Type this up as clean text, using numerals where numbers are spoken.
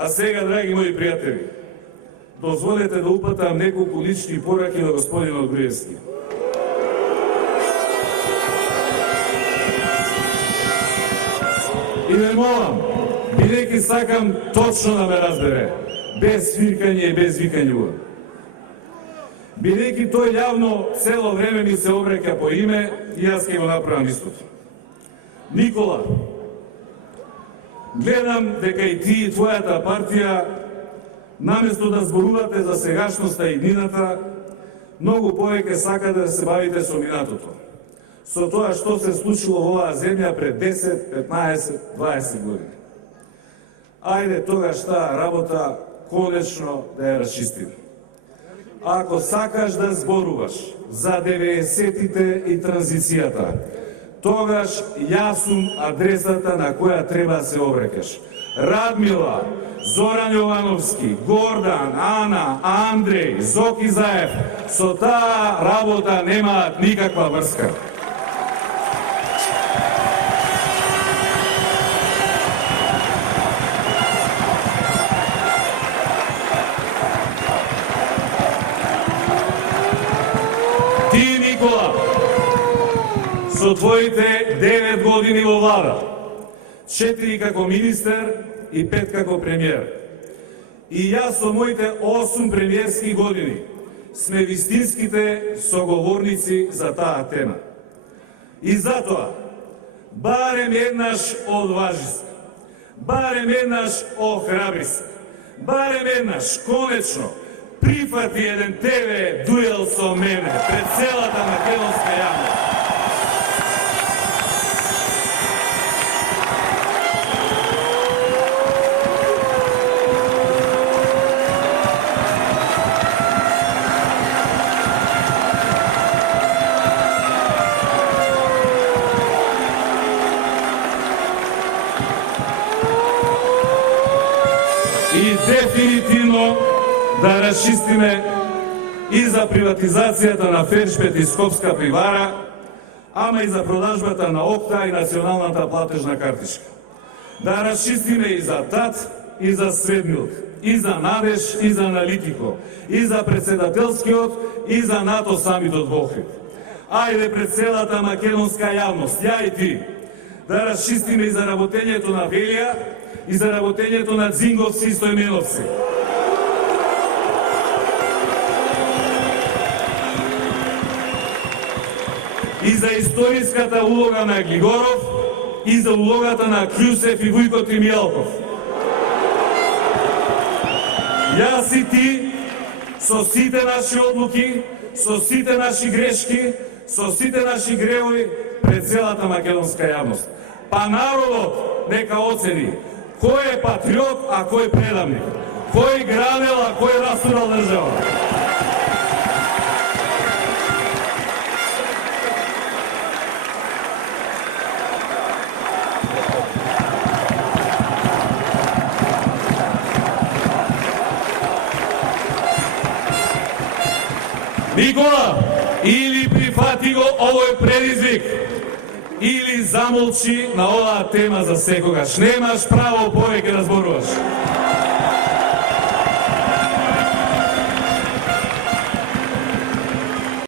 А сега, драги мои пријатели, дозволете да упатам неколку лични пораки на господинот Груевски. И ме молам, бидејќи сакам точно да ме разбере, без свиркање и без викањува. Бидејќи тој јавно цело време ми се обрека по име, и јас ќе го направам истото. Никола, гледам дека и ти и твојата партија, наместо да зборувате за сегашноста и иднината, многу повеќе сакате да се бавите со минатото. Со тоа што се случило во оваа земја пред 10, 15, 20 години. Ајде тогаш таа работа конечно да ја расчистиме. Ако сакаш да зборуваш за 90-тите и транзицијата, тогаш јас сум адресата на која треба да се обрекаш. Радмила, Зоран Јовановски, Гордан, Ана, Андреј, Зоки Заев, со таа работа немаат никаква врска. Ти, Никола, со твоите 9 години во влада, 4 како министер и 5 како премиер. И јас со моите 8 премиерски години сме вистинските соговорници за таа тема. И затоа, барем еднаш одважи се, барем еднаш охрабри се, барем еднаш, конечно, прифати еден ТВ дуел со мене пред целата македонска јавност. И дефинитивно да расчистиме и за приватизацијата на Фершпет и Скопска пивара, ама и за продажбата на Окта и националната платежна картичка. Да расчистиме и за ТАТ, и за Средмилк, и за Надеж, и за Аналитико, и за председателскиот, и за НАТО самитот во Охрид. Ајде пред целата македонска јавност, ја и ти, да расчистиме и за работењето на Велија, и за работењето на Дзинговци и Стојменовци. И за историската улога на Глигоров, и за улогата на Клюсев и Вујко Тимјалков. Јас и ти, со сите наши одлуки, со сите наши грешки, со сите наши греови пред целата македонска јавност. Па народот нека оцени кој е патриот, а кој предавник, кој градел, а кој растурал држава. Никола, или прифати го овој предизвик, или замолчи на оваа тема за секогаш. Немаш право повеќе да зборуваш.